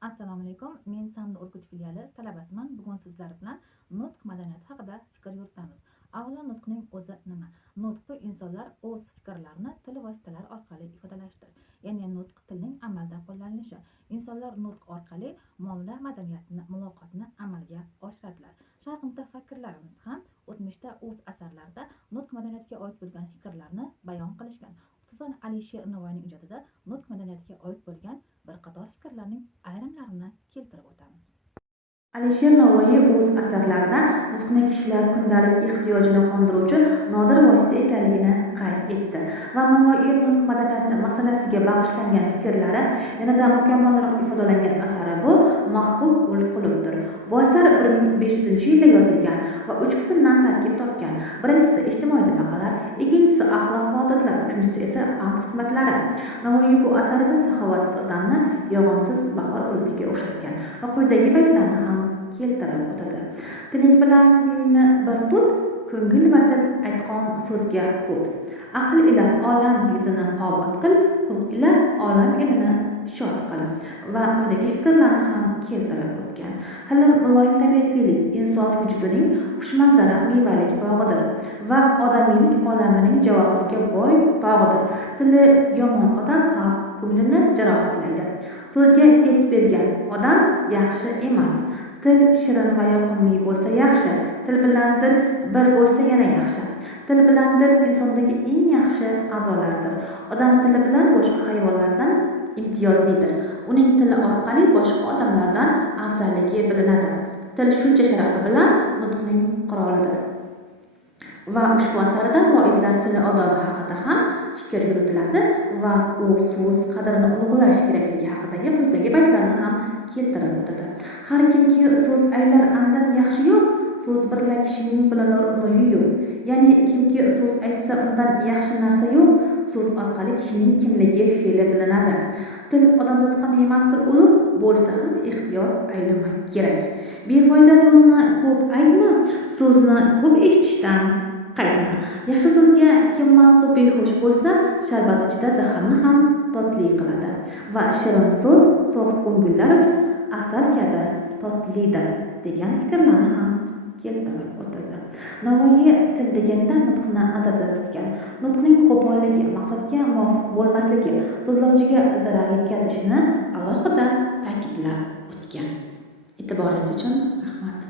Assalomu alaykum. Men Samda Urgut filiali talabasiman. Bugun sizlar bilan nutq madaniyati haqida fikr yuritamiz. Avvalo, nutqning o'zi nima? Nutq bu insonlar o'z fikrlarini til vositalari orqali ifodalashdir. Ya'ni nutq tilning amalda qo'llanilishi. Insonlar nutq orqali muomala madaniyatini, muloqotni amalga oshiradilar. Sharq mutafakkirlarimiz ham o'tmishda o'z asarlarida nutq madaniyatiga oid bo'lgan fikrlarni bayon qilishgan. Xususan Alisher Navoiyning ijodida nutq madaniyatiga oid bo'lgan bir qator fikrlarning ayrimlarini keltirib o'tamiz. Alisher Navoiy o'z asarlarida nutqni kishilar kundalik ehtiyojini qondiruvchi nodir vosita ekanligini qayd etdi va Navoiy nutq madaniyati masalasiga bag'ishlangan fikrlari yanada mukammalroq ifodalangan asari bu Mahbub ul Qulubdir. Bu asar 1500-yilda yozilgan va 3 qismdan tarkib topgan. Birinchisi ijtimoiy tabaqalar, ikkinchisi axloq va odatlar, uchinchisi esa pand hikmatlari. Navoiy bu asarida saxovatsiz odamni yog'insiz bahor bulutiga o'xshatgan va quyidagi baytlarni ham keltirib o'tadi. Tiling bilan ko'nglingni bir tut, ko'ngil va til aytqon so'zga hut. Aql ila olam yuzini obod qil, xulq ila olam elini shod qil. Va quyidagi fikrlarni ham keltirib o'tgan. Hilm, muloyim tabiatlilik inson vujudining xushmanzara mevalik bog'idir va odamiylik olamining javohirga boy bog'idir. Tili yomon odam xalq ko'nglini jarohatlaydi. So'zga erk bergan odam yaxshi emas. Til shirin va yoqimli bo'lsa yaxshi, til bilan dil bir bo'lsa yana yaxshi. Til bilan dil insondagi eng yaxshi a'zolardir. Odam tili bilan boshqa hayvonlardan imtiyozlidir. Uning tili orqali boshqa odamlardan afzalligi bilinadi. Til shuncha sharafi bilan nutqning qirolidir. Va ushbu asarda voizlar tili odobi haqida ham fikr yuritiladi va u so'z qadrini ulug'lash kerakligi haqidagi quyidagi baytlarni ham keltirib o'tadi. Har kimki so'z aylar andan yaxshi yo'q, so'z birla kishining bilinur nuyi yo'q. Ya'ni kimki so'z aytsa undan yaxshi narsa yo'q, so'z orqali kishining kimligi, fe'li bilinadi. Til odamzodga ne'matdir ulug', bo'lsa ham ehtiyot aylamak kerak. Befoyda so'zni ko'p aytma, so'zni ko'p eshitishdan qaytma. Yaxshi so'zga kim mastu behush bo'lsa, sharbat ichida zaharni ham totli qiladi. Va shirin so'z sof ko'ngillar uchun asal kabi totlidir degan fikrlarni ham keltirib o'tadi. Navoiy til deganda nutqni nazarda tutgan. Nutqning qo'polligi, maqsadga muvofiq bo'lmasligi, so'zlovchiga zarar yetkazishini alohida ta'kidlab o'tgan. E'tiboringiz uchun rahmat.